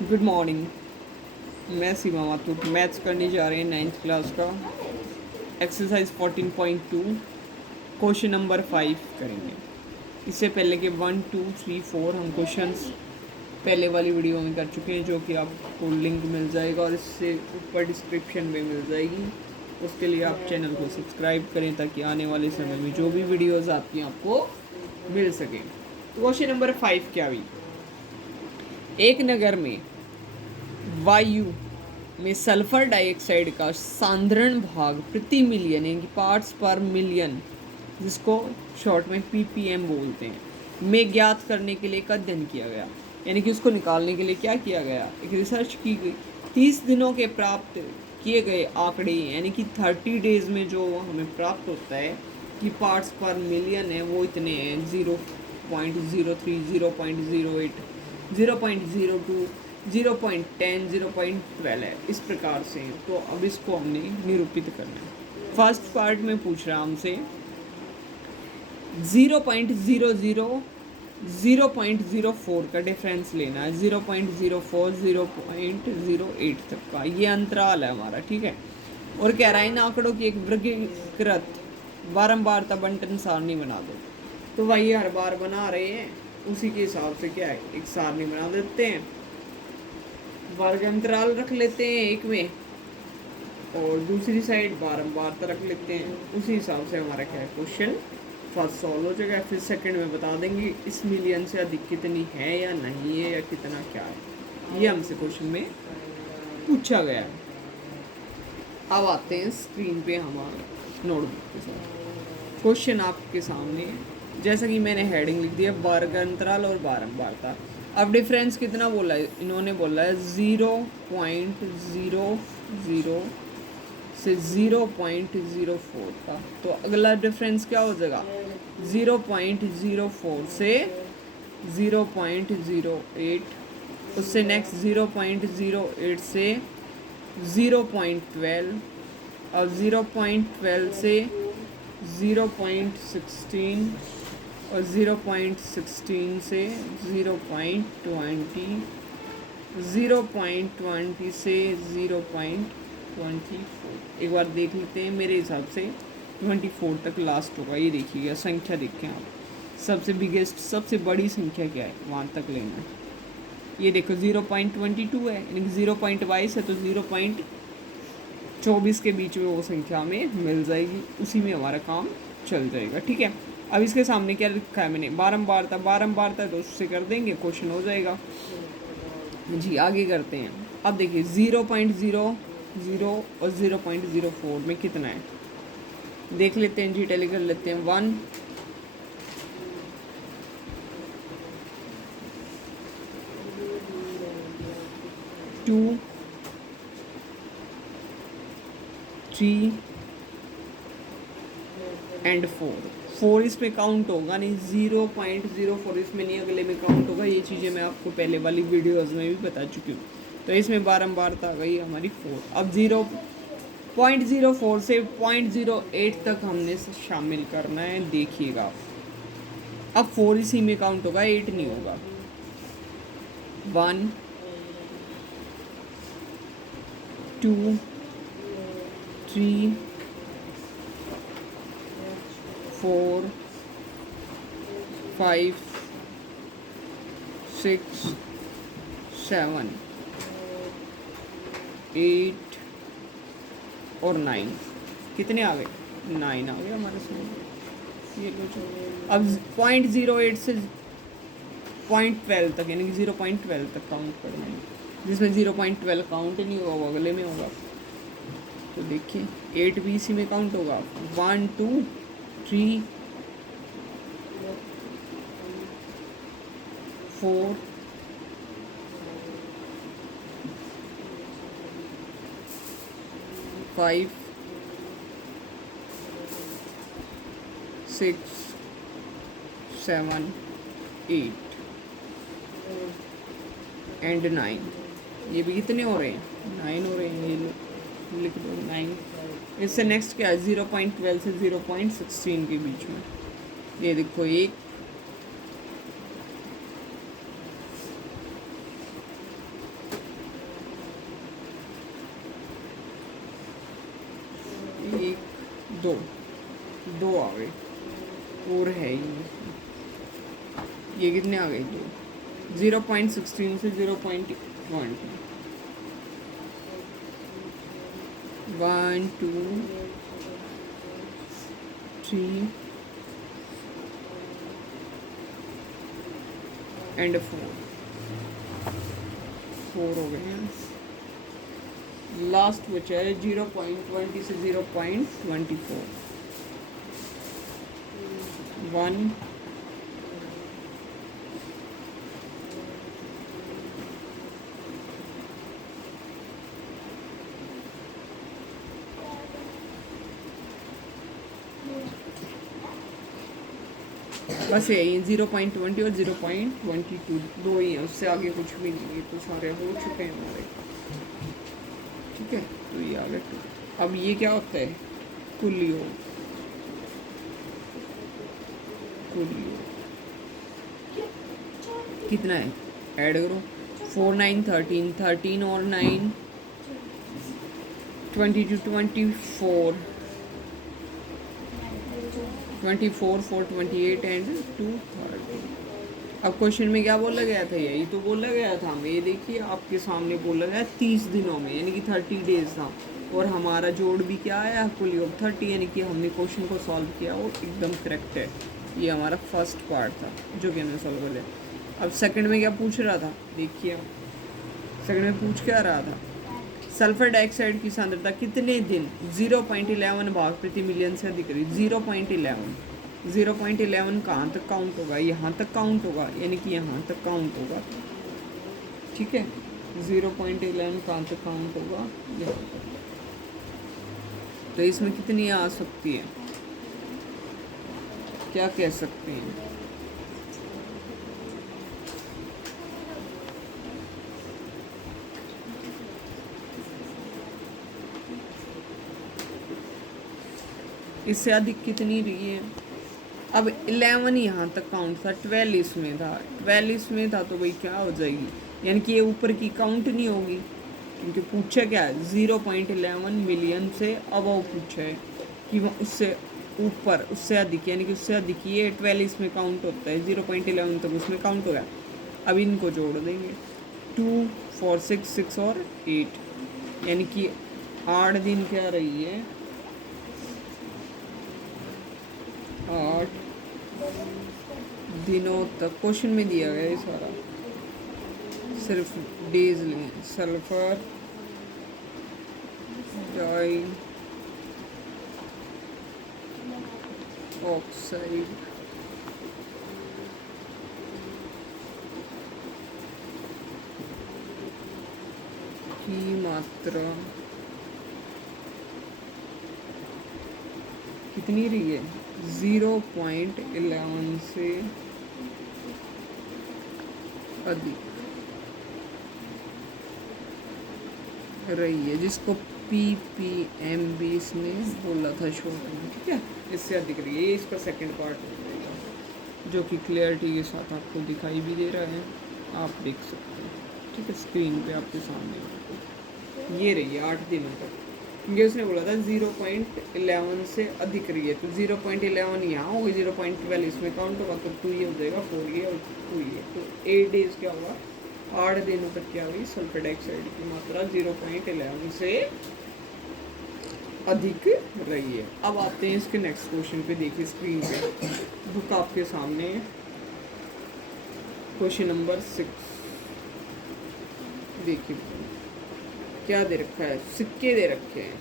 Good morning. मैं सीमा Mathur maths करने जा रहे हैं 9th क्लास का एक्सरसाइज 14.2 क्वेश्चन नंबर 5 करेंगे। इससे पहले के 1 2 3 4 हम क्वेश्चंस पहले वाली वीडियो में कर चुके हैं, जो कि आपको लिंक मिल जाएगा और इससे ऊपर डिस्क्रिप्शन में मिल जाएगी। उसके लिए आप चैनल को सब्सक्राइब करें ताकि आने वाले समय में जो भी वीडियोस आती हैं आपको मिल सके। तो क्वेश्चन नंबर 5 क्या हुई। एक नगर में वायु में सल्फर डाइऑक्साइड का सांद्रण भाग प्रति मिलियन यानी पार्ट्स पर मिलियन, जिसको शॉर्ट में ppm बोलते हैं, में ज्ञात करने के लिए एक अध्ययन किया गया। यानी कि उसको निकालने के लिए क्या किया गया, एक रिसर्च की गई। 30 दिनों के प्राप्त किए गए आंकड़े यानी कि 30 डेज में जो हमें प्राप्त होता है कि पार्ट्स पर मिलियन है वो इतने हैं 0.03, 0.08, 0.02, 0.10, 0.12 है, इस प्रकार से। तो अब इसको हमने निरूपित करना है। फर्स्ट पार्ट में पूछ रहा हमसे 0.00 0.04 का डिफरेंस लेना है, 0.04 0.08 तक का ये अंतराल है हमारा, ठीक है। और कह रहा है इन आंकड़ों की एक वर्गीकृत बारंबारता बंटन सारणी बना दो। तो वही हर बार बना रहे हैं, उसी के हिसाब से क्या है एक सारणी बना देते हैं। वर्ग अंतराल रख लेते हैं एक में और दूसरी साइड बारंबारता रख लेते हैं। उसी हिसाब से हमारा क्या है क्वेश्चन फर्स्ट सॉल्व हो जाएगा। फिर सेकंड में बता देंगे इस मिलियन से अधिक कितनी है या नहीं है या कितना क्या है, ये हमसे क्वेश्चन में पूछा गया है। अब आते हैं स्क्रीन पे हमारे नोटबुक के साथ। क्वेश्चन आपके सामने है, जैसा कि मैंने हेडिंग लिख दिया वर्ग अंतराल और बारंबारता। अब डिफरेंस कितना बोला है, इन्होंने बोला है 0.00 से 0.04 का। तो अगला डिफरेंस क्या हो जाएगा 0.04 से 0.08, उससे नेक्स्ट 0.08 से 0.12 और 0.12 से 0.16 और 0.16 से 0.20, 0.20 से 0.24। एक बार देख लेते हैं, मेरे हिसाब से 24 तक लास्ट होगा। ये देखिएगा संख्या देखें आप, सबसे बिगेस्ट सबसे बड़ी संख्या क्या है वहाँ तक लेना है। ये देखो 0.22 है, यानी कि 0.22 है तो 0.24 के बीच में वो संख्या हमें मिल जाएगी, उसी में हमारा काम चल जाएगा, ठीक है। अब इसके सामने क्या लिखा है मैंने, बारंबारता तो उससे कर देंगे, क्वेश्चन हो जाएगा जी। आगे करते हैं। अब देखिए 0.00 और 0.04 में कितना है देख लेते हैं जी, टैली कर लेते हैं। 1 2 3 एंड 4 इसमें काउंट होगा नहीं, 0.04 इसमें नहीं, अगले में काउंट होगा। ये चीज़ें मैं आपको पहले वाली वीडियोज़ में भी बता चुकी हूँ। तो इसमें बारंबारता आ गई हमारी 4। अब 0.04 से 0.08 तक हमने शामिल करना है, देखिएगा आप। अब 4 इसी में काउंट होगा, 8 नहीं होगा। 1 2 3 4 5 6 7 8 और 9 कितने आ गए, 9 आ गए हमारे सामने। ये लो जो अब 0.08 से 0.12 तक यानी कि 0.12 तक काउंट करना है, जिसमें 0.12 काउंट नहीं होगा वो अगले में होगा। तो देखिए 8 भी इसी में काउंट होगा। 1 2 3 4 5 6 7 8 एंड 9। ये भी कितने हो रहे हैं, 9 हो रहे हैं। ये लिख दो 9। इससे नेक्स्ट क्या है 0.12 से 0.16 के बीच में। ये देखो 1 2 दो दो आ गए और है ही नहीं। ये कितने आ गए? दो। 0.16 से 0.20 1 2 3 एंड 4 हो गए हैं। लास्ट बचा है 0.20 से 0.24 1 बस यही 0.20 और 0.22 दो ही है, उससे आगे कुछ भी नहीं है। तो सारे हो चुके हैं हमारे। ठीक है, तो ये आ गया 2। अब ये क्या होता है? कुल योग। कितना है? ऐड करो। 4 9 13 13 और 9 22 24 24 4 28 एंड 2 30। अब क्वेश्चन में क्या बोला गया था? यही तो बोला गया था हमें। ये देखिए आपके सामने बोला गया 30 दिनों में, यानी कि 30 डेज था। और हमारा जोड़ भी क्या आया? कुल योग 30, यानी कि हमने क्वेश्चन को सॉल्व किया वो एकदम करेक्ट है। ये हमारा फर्स्ट पार्ट था जो कि हमने सॉल्व कर लिया। अब सेकंड में क्या पूछ रहा था? देखिए सेकंड में पूछ क्या रहा था? सल्फर डाइऑक्साइड की सांद्रता कितने दिन 0.11 भाग प्रति मिलियन से अधिक रही। 0.11 कहाँ तक काउंट होगा? यहाँ तक काउंट होगा, यानी कि यहाँ तक काउंट होगा। ठीक है, 0.11 कहाँ तक काउंट होगा? यहाँ तक। तो इसमें कितनी आ सकती है? क्या कह सकते हैं? इससे अधिक कितनी रही है? अब 11 यहाँ तक काउंट था, 12 इसमें था, 12 इसमें था, तो भाई क्या हो जाएगी? यानी कि ये ऊपर की काउंट नहीं होगी, क्योंकि पूछा क्या है? 0.11 मिलियन से अबव पूछा है कि वो उससे ऊपर, उससे अधिक, यानी कि उससे अधिक ये 12 इसमें काउंट होता है, 0.11 तक उसमें काउंट होगा। अब इनको जोड़ देंगे, 2 4 6 6 और 8, यानी कि 8 दिन क्या रही है? 8 दिनों तक क्वेश्चन में दिया गया है सारा, सिर्फ डेज लें। सल्फर डाई ऑक्साइड की मात्रा कितनी रही है? 0.11 से अधिक रही है, जिसको PPM भी इसने बोला था शॉर्ट में। ठीक है, इससे अधिक रही है। ये इसका सेकंड पार्ट हो जाएगा, जो कि क्लियरिटी के साथ आपको दिखाई भी दे रहा है, आप देख सकते हैं। ठीक है, स्क्रीन पे आपके सामने ये रही है 8 दिनों तक, क्योंकि उसने बोला था 0.11 से अधिक रही है। तो 0.11 यहाँ होगी, 0.12 इसमें काउंट होगा, तो 2 ये हो जाएगा, 4 ये और 2 ये। तो 8 डेज क्या होगा? 8 दिनों तक क्या हुई? सल्फर डाइऑक्साइड की मात्रा 0.11 से अधिक रही है। अब आते हैं इसके नेक्स्ट क्वेश्चन पे। देखिए स्क्रीन पे बुक आपके सामने, क्वेश्चन नंबर 6। देखिए क्या दे रखा है? सिक्के दे रखे हैं।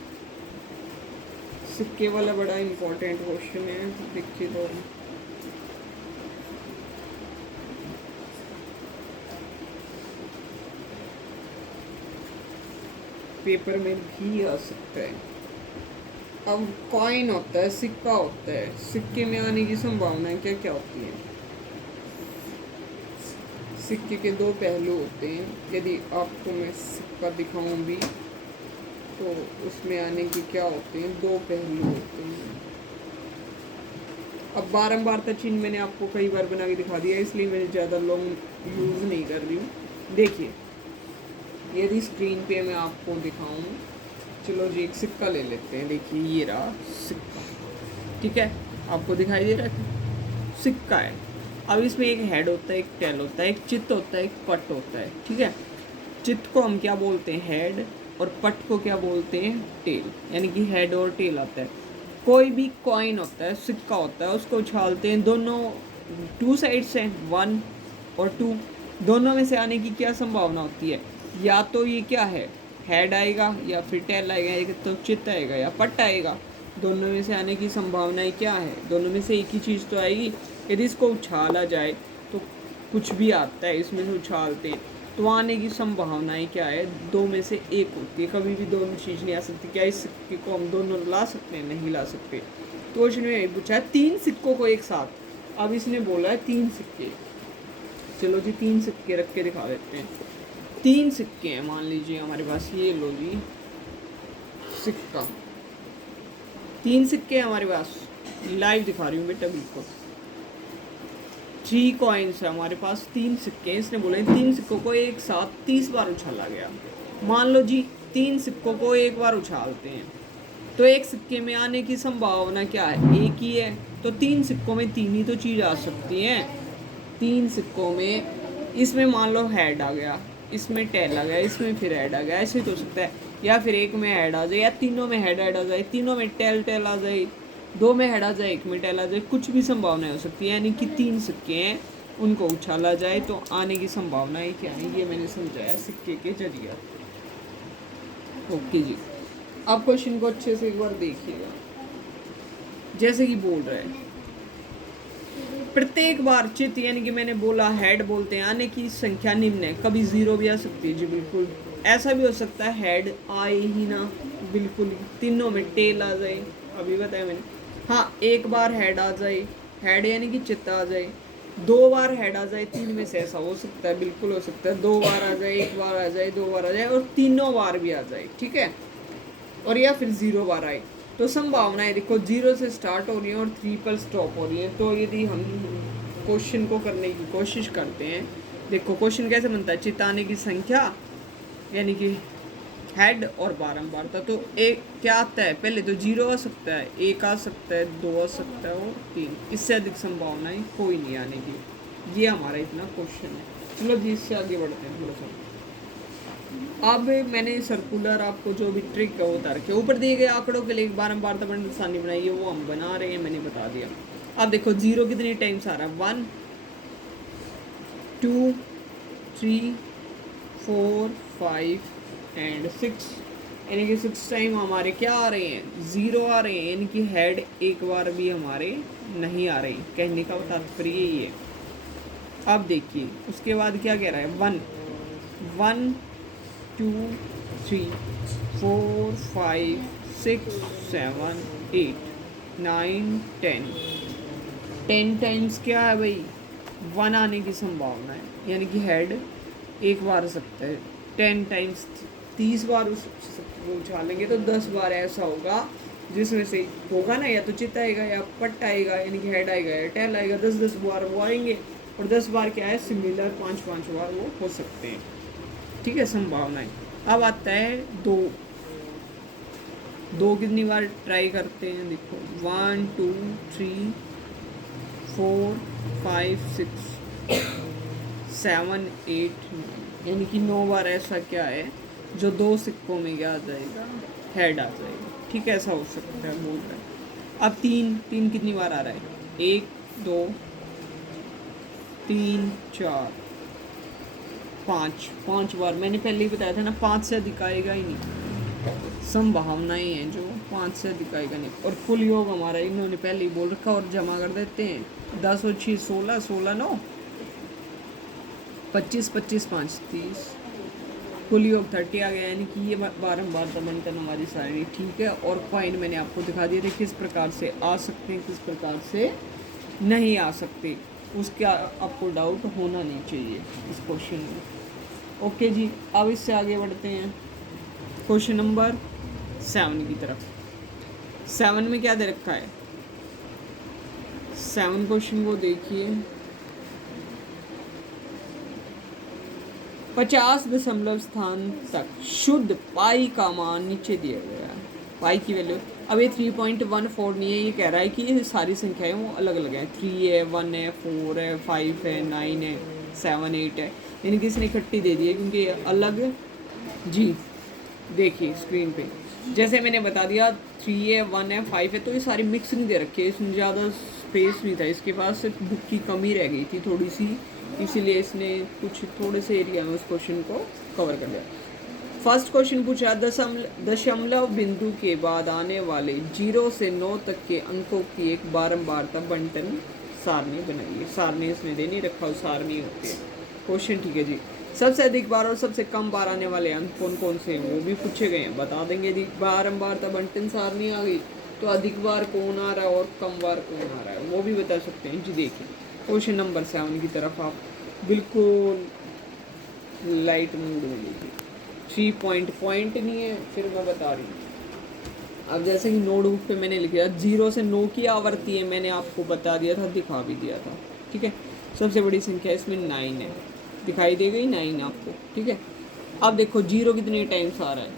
सिक्के वाला बड़ा इम्पोर्टेंट क्वेश्चन है। देखिए तो पेपर में भी आ सकता है। अब कॉइन होता है, सिक्का होता है, सिक्के में आने की संभावना क्या क्या होती है? सिक्के के दो पहलू होते हैं। यदि आपको मैं सिक्का दिखाऊं भी तो उसमें आने की क्या होते हैं? दो पहलू होते हैं। अब बारंबार का चिन्ह मैंने आपको कई बार बना के दिखा दिया, इसलिए मैं ज़्यादा लॉन्ग यूज़ नहीं कर रही हूँ। देखिए यदि स्क्रीन पे मैं आपको दिखाऊं चलो जी एक सिक्का ले लेते हैं। देखिए ये रहा सिक्का, ठीक है, आपको दिखाई दे रहा है सिक्का है। अब इसमें एक हेड होता है, एक टेल होता है, एक चित्त होता है, एक पट होता है, ठीक है। चित्त को हम क्या बोलते हैं, हेड, और पट को क्या बोलते हैं, टेल, यानी कि हेड और टेल आता है। कोई भी कॉइन होता है, सिक्का होता है, उसको उछालते हैं, दोनों टू साइड्स हैं, 1 और 2, दोनों में से आने की क्या संभावना होती है, या तो ये क्या है, हेड आएगा, या फिर टेल आएगा, या तो चित्त आएगा या पट आएगा। दोनों में से आने की संभावनाएं क्या है, दोनों में से एक ही चीज़ तो आएगी। यदि इसको उछाला जाए तो कुछ भी आता है, इसमें से उछालते हैं तो आने की संभावनाएं क्या है, दो में से एक होती है। कभी भी दोनों चीज़ नहीं आ सकती। क्या इस सिक्के को हम दोनों ला सकते हैं, नहीं ला सकते। तो इसने यही पूछा है 3 सिक्कों को एक साथ। अब इसने बोला है 3 सिक्के, चलो जी 3 सिक्के रख के दिखा देते हैं। 3 सिक्के हैं, मान लीजिए हमारे पास, ये लो जी सिक्का, 3 सिक्के हमारे पास, लाइव दिखा रही हूँ बेटा बिल्कुल। 3 कॉइन्स है हमारे पास, 3 सिक्के। इसने बोले 3 सिक्कों को एक साथ 30 बार उछाला गया। मान लो जी 3 सिक्कों को एक बार उछालते हैं तो एक सिक्के में आने की संभावना क्या है, एक ही है। तो 3 सिक्कों में 3 ही तो चीज़ आ सकती हैं। 3 सिक्कों में, इसमें मान लो हेड आ गया, इसमें टेल आ गया, इसमें फिर हेड आ गया, ऐसे तो हो सकता है। या फिर एक में हेड आ जाए, या तीनों में हेड आ जाए, तीनों में टेल आ जाए, 2 में हेड आ जाए, 1 में टेल आ जाए, कुछ भी संभावनाएं हो सकती है। यानी कि 3 सिक्के हैं, उनको उछाला जाए तो आने की संभावनाएं क्या है, ये मैंने समझाया सिक्के के जरिए। ओके जी, आप क्वेश्चन को अच्छे से एक बार देखिएगा। जैसे कि बोल रहा है प्रत्येक बार चित्त, यानी कि मैंने बोला हेड बोलते हैं, आने की संख्या निम्न है। कभी 0 भी आ सकती है जी, बिल्कुल। ऐसा भी हो सकता है हेड आए ही ना, बिल्कुल तीनों में टेल आ जाए, अभी बताया मैंने। हाँ, एक बार हेड आ जाए, हेड यानी कि चित्त आ जाए, 2 बार हेड आ जाए, 3 में से ऐसा हो सकता है, बिल्कुल हो सकता है। 2 बार आ जाए, 1 बार आ जाए, 2 बार आ जाए, और तीनों बार भी आ जाए, ठीक है। और या फिर 0 बार आए। तो संभावनाएं देखो 0 से स्टार्ट हो रही है और 3 पर स्टॉप हो रही है। तो यदि हम क्वेश्चन को करने की कोशिश करते हैं, देखो क्वेश्चन कैसे बनता है, चिताने की संख्या यानी कि हेड और बारंबारता। तो एक क्या आता है, पहले तो 0 आ सकता है, 1 आ सकता है, 2 आ सकता है और 3, इससे अधिक संभावनाएं कोई नहीं आने की। ये हमारा इतना क्वेश्चन है। चलो जी इससे आगे बढ़ते हैं थोड़ा सा। अब मैंने सर्कुलर आपको जो भी ट्रिक है वो बता रखी है। ऊपर दिए गए आंकड़ों के लिए बारंबारता बंडल सारणी बनाई है, वो हम बना रहे हैं, मैंने बता दिया। अब देखो 0 कितनी टाइम्स आ रहा है, 1 2 3 4 5 एंड 6, यानी कि 6 टाइम हमारे क्या आ रहे हैं, 0 आ रहे हैं, यानी कि हेड एक बार भी हमारे नहीं आ रहे। कहने का तात्पर्य यही है। अब देखिए उसके बाद क्या कह रहा है, 1 1 2 3 4 5 6 7 8 9 10 टाइम्स क्या है भाई, 1 आने की संभावना है, यानी कि हेड एक बार आ सकता है। 10 टाइम्स 30 बार उछालेंगे तो 10 बार ऐसा होगा जिसमें से होगा ना, या तो चित्त आएगा या पट आएगा, यानी कि हेड आएगा या टेल आएगा। 10 बार वो आएंगे, और 10 बार क्या है, सिमिलर 5 बार वो हो सकते हैं, ठीक है, संभावनाएं। अब आता है 2 कितनी बार ट्राई करते हैं, देखो 1 2 3 4 5 6 7 8 9, यानी कि 9 बार ऐसा क्या है जो 2 सिक्कों में क्या आ जाएगा, हेड आ जाएगा, ठीक है, ऐसा हो सकता है, बोल रहे हैं। अब 3 कितनी बार आ रहा है, 1 2 3 4 5 बार। मैंने पहले ही बताया था ना, 5 से अधिक आएगा ही नहीं, संभावनाएं हैं जो 5 से अधिक आएगा नहीं। और कुल योग हमारा इन्होंने पहले ही बोल रखा, और जमा कर देते हैं, 10 और 6 16, 16 9 25 25 5 30, कुल योग 30 आ गया। यानी कि ये बारंबारता बनकर हमारी सारी ठीक है। और कॉइन मैंने आपको दिखा दिया था किस प्रकार से आ सकते हैं, किस प्रकार से नहीं आ सकते, उसका आपको डाउट होना नहीं चाहिए इस क्वेश्चन में। ओके जी, अब इससे आगे बढ़ते हैं क्वेश्चन नंबर 7 की तरफ। 7 में क्या दे रखा है, 7 क्वेश्चन को देखिए। 50 दशमलव स्थान तक शुद्ध पाई का मान नीचे दिया गया है। वाई की वैल्यू, अब ये 3.14 नहीं है, ये कह रहा है कि ये सारी संख्याएं वो अलग अलग हैं, 3 है, 1 है, 4 है, 5 है, 9 है, 7 8 है, यानी कि इसने इकट्ठी दे दी है क्योंकि ये अलग। जी देखिए स्क्रीन पे जैसे मैंने बता दिया 3 है, 1 है, 5 है, तो ये सारी मिक्सिंग दे रखी है, इसमें ज़्यादा स्पेस नहीं था इसके पास, सिर्फ बुक की कमी रह गई थी थोड़ी सी, इसीलिए इसने कुछ थोड़े से एरिया में उस क्वेश्चन को कवर कर लिया। फर्स्ट क्वेश्चन पूछा दशमलव बिंदु के बाद आने वाले 0 से 9 तक के अंकों की एक बारंबारता बंटन सारणी बनाइए। सारणी इसमें दे नहीं रखा, सारणी होती है क्वेश्चन, ठीक है जी। सबसे अधिक बार और सबसे कम बार आने वाले अंक कौन कौन से हैं वो भी पूछे गए हैं, बता देंगे जी। बारंबारता बंटन सारणी आ गई तो अधिक बार कौन आ रहा है और कम बार कौन आ रहा है वो भी बता सकते हैं जी। देखिए क्वेश्चन नंबर 7 की तरफ आप बिल्कुल लाइट मूड में लीजिए। 3 पॉइंट नहीं है, फिर मैं बता रही हूँ। अब जैसे कि नोटबुक पे मैंने लिखा 0 से 9 की आवर्ती है, मैंने आपको बता दिया था, दिखा भी दिया था, ठीक है। सबसे बड़ी संख्या इसमें 9 है, दिखाई दे गई 9 आपको, ठीक है। अब देखो 0 कितने टाइम्स आ रहा है,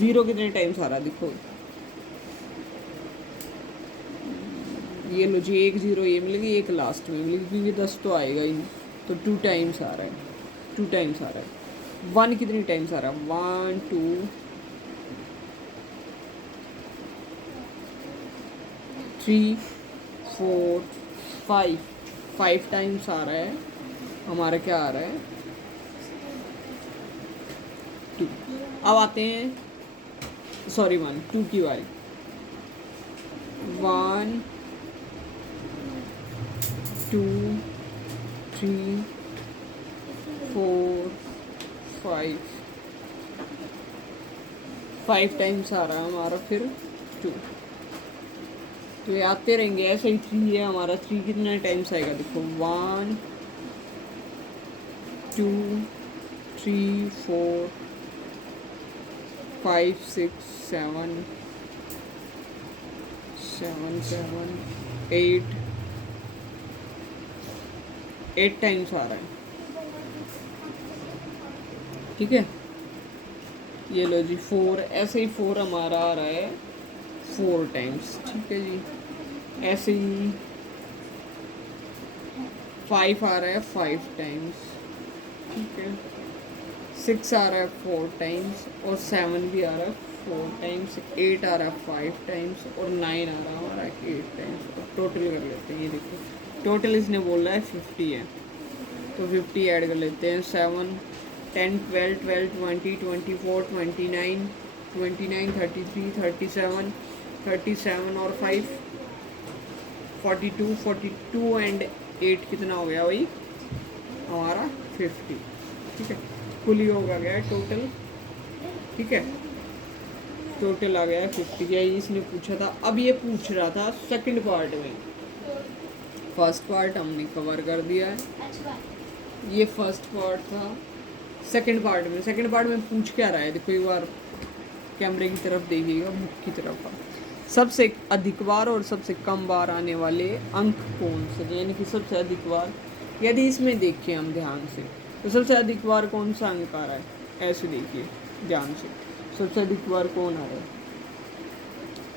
0 कितने टाइम्स आ रहा है, देखो ये लो जी, 1 0 ये मिलेगी, एक लास्ट में मिलेगी क्योंकि 10 तो आएगा ही नहीं, तो 2 टाइम्स आ रहा है, 2 टाइम्स आ रहा है। 1 कितनी टाइम्स आ रहा है, 1 2 3 4 5, 5 टाइम्स आ रहा है हमारा, क्या आ रहा है 2। अब आते हैं, सॉरी 1 2 की बारी, 1 2 3 4 5 टाइम्स आ रहा है हमारा, फिर 2, तो ये आते रहेंगे ऐसे ही। 3 है हमारा, 3 कितना टाइम्स आएगा, देखो 1 2 3 4 5 6 7 8 टाइम्स आ रहा है, ठीक है। ये लो जी 4, ऐसे ही 4 हमारा आ रहा है 4 टाइम्स, ठीक है जी। ऐसे ही 5 आ रहा है 5 टाइम्स, ठीक है। 6 आ रहा है 4 टाइम्स, और 7 भी आ रहा है 4 टाइम्स, 8 आ रहा है 5 टाइम्स, और 9 आ रहा है हमारा 8 टाइम्स। और टोटल कर लेते हैं, ये देखो टोटल इसने बोला है 50 है, तो 50 ऐड कर लेते हैं। 7 10 12 12 20 24 29 29 33 37 37 और 5 42 42 एंड 8 कितना हो गया भाई हमारा 50, ठीक है। कुल योग आ गया है टोटल, ठीक है। टोटल आ गया है 50, यही इसने पूछा था। अब ये पूछ रहा था सेकंड पार्ट में, फर्स्ट पार्ट हमने कवर कर दिया है, ये फर्स्ट पार्ट था। सेकंड पार्ट में पूछ क्या रहा है, देखो एक बार कैमरे की तरफ देखिएगा, बुक की तरफ का। सबसे अधिक बार और सबसे कम बार आने वाले अंक कौन से, यानी कि सबसे अधिक बार, यदि इसमें देखिए हम ध्यान से, तो सबसे अधिक बार कौन सा अंक आ रहा है, ऐसे देखिए ध्यान से, सबसे अधिक बार कौन आ रहा है।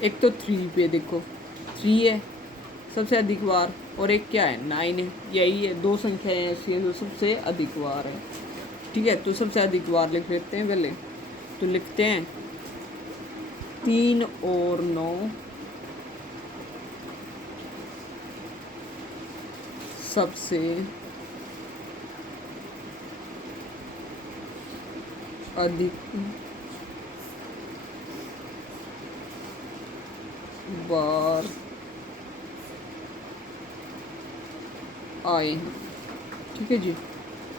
एक तो 3 पे देखो 3 है सबसे अधिक बार, और एक क्या है 9 है, यही है, दो संख्याएं ऐसी हैं जो सबसे अधिक बार है, ठीक है। तो सबसे अधिक बार लिख लेते हैं पहले, तो लिखते हैं 3 और 9 सबसे अधिक बार आए हैं, ठीक है जी।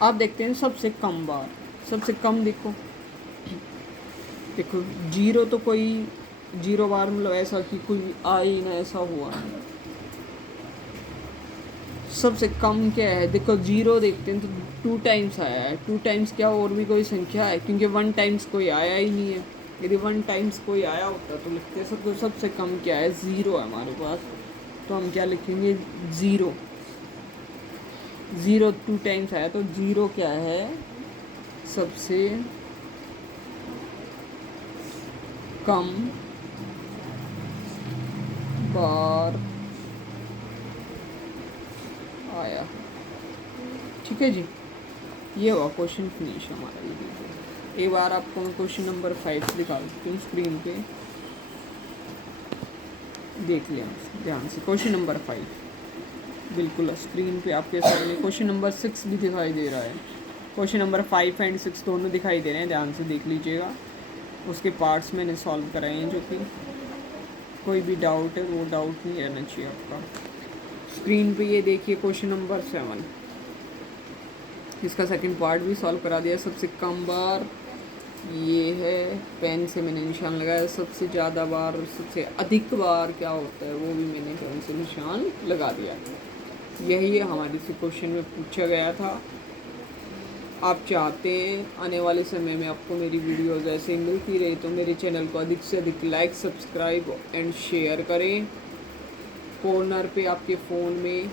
आप देखते हैं सबसे कम बार, सबसे कम देखो 0 तो कोई 0 बार मतलब ऐसा कि कोई आए ही ना, ऐसा हुआ है। सबसे कम क्या है, देखो 0 देखते हैं तो 2 टाइम्स आया है, 2 टाइम्स क्या और भी कोई संख्या है, क्योंकि 1 टाइम्स कोई आया ही नहीं है। यदि 1 टाइम्स कोई आया होता तो लिखते सब, सबसे कम क्या है 0 है हमारे पास, तो हम क्या लिखेंगे 0। 0 2 टाइम्स आया तो 0 क्या है सबसे कम बार आया। ठीक है जी, ये हुआ क्वेश्चन फिनिश हमारा। ये देखिए, एक बार आपको मैं क्वेश्चन नंबर 5 दिखा देती हूँ स्क्रीन पे, देख लें ध्यान से। क्वेश्चन नंबर 5 बिल्कुल स्क्रीन पे आपके सामने। क्वेश्चन नंबर 6 भी दिखाई दे रहा है। क्वेश्चन नंबर 5 एंड 6 दोनों दिखाई दे रहे हैं, ध्यान से देख लीजिएगा। उसके पार्ट्स मैंने सॉल्व कराए हैं, जो कि कोई भी डाउट है वो डाउट नहीं रहना चाहिए आपका। स्क्रीन पे ये देखिए क्वेश्चन नंबर 7, इसका सेकंड पार्ट भी सॉल्व करा दिया। सबसे कम बार ये है, पेन से मैंने निशान लगाया। सबसे ज़्यादा बार, सबसे अधिक बार क्या होता है वो भी मैंने पेन से निशान लगा दिया। यही हमारे से क्वेश्चन में पूछा गया था। आप चाहते हैं आने वाले समय में आपको मेरी वीडियोज़ ऐसे मिलती रहे तो मेरे चैनल को अधिक से अधिक लाइक, सब्सक्राइब एंड शेयर करें। कॉर्नर पे आपके फ़ोन में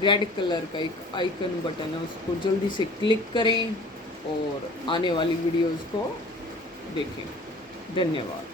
रेड कलर का एक आइकन बटन है, उसको जल्दी से क्लिक करें और आने वाली वीडियोज़ को देखें। धन्यवाद।